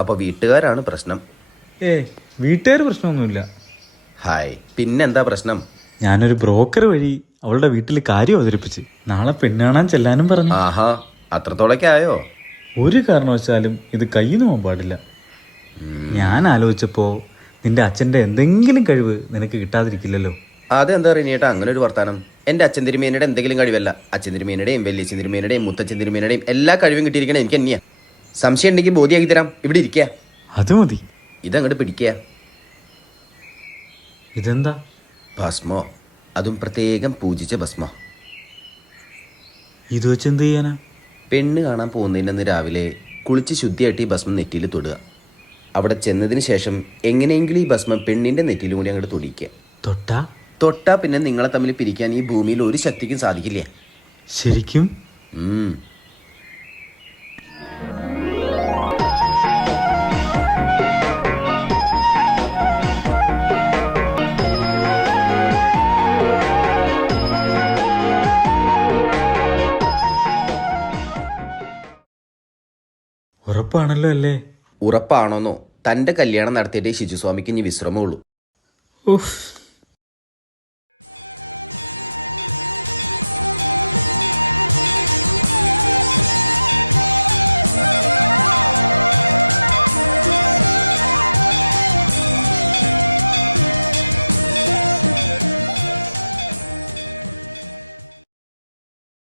അപ്പോൾ വീട്ടുകാരാണ് പ്രശ്നം. വീട്ടുകാർ പ്രശ്നമൊന്നുമില്ല. ഹായ്, പിന്നെന്താ പ്രശ്നം? ഞാനൊരു ബ്രോക്കർ വഴി അവളുടെ വീട്ടിൽ കാര്യം അവതരിപ്പിച്ച് നാളെ പെണ്ണ് കാണാൻ ചെല്ലാനും പറഞ്ഞു. ആഹാ, അത്രത്തോളൊക്കെ ആയോ? ഒരു കാരണവശാലും ഇത് കയ്യിൽ നിന്ന് പോകാൻ പാടില്ല. ഞാൻ ആലോചിച്ചപ്പോൾ നിന്റെ അച്ഛൻ്റെ എന്തെങ്കിലും കഴിവ് നിനക്ക് കിട്ടാതിരിക്കില്ലല്ലോ. അതെന്താ റിനിയേട്ടാ അങ്ങനെ ഒരു വർത്താനം? എൻ്റെ അച്ഛൻ തിരുമേനയുടെ എന്തെങ്കിലും കഴിവല്ല. അച്ഛൻ തിരുമേനയുടെയും വലിയച്ഛൻ തിരുമേനയുടെയും മുത്തച്ഛൻ തിരുമേനയുടെയും എല്ലാ കഴിവും കിട്ടിയിരിക്കണം എനിക്ക് തന്നെയാ. സംശയം ഉണ്ടെങ്കിൽ ബോധ്യമാക്കി തരാം. ഇവിടെ ഇരിക്കുക. അത് മതി. ഇതങ്ങോട്ട് പിടിക്കുക. ഇതെന്താ? ഭസ്മോ, അതും പ്രത്യേകം പൂജിച്ച ഭസ്മോ. ഇത് വെച്ച് എന്ത് ചെയ്യാനാ? പെണ്ണ് കാണാൻ പോകുന്നതിന് രാവിലെ കുളിച്ച് ശുദ്ധിയായിട്ട് ഈ ഭസ്മം നെറ്റിയിൽ തൊടുക. അവിടെ ചെന്നതിന് ശേഷം എങ്ങനെയെങ്കിലും ഈ ഭസ്മം പെണ്ണിൻ്റെ നെറ്റിയിലും കൂടി അങ്ങോട്ട് തൊടിക്കുക. തൊട്ടാ പിന്നെ നിങ്ങളെ തമ്മിൽ പിരിക്കാൻ ഈ ഭൂമിയിൽ ഒരു ശക്തിക്കും സാധിക്കില്ല. ശരിക്കും? ഉറപ്പാണല്ലോ അല്ലേ? ഉറപ്പാണോന്നോ? തൻ്റെ കല്യാണം നടത്തിയിട്ടേ ശിശുസ്വാമിക്ക് ഇനി വിശ്രമമുള്ളൂ. ഉഫ്.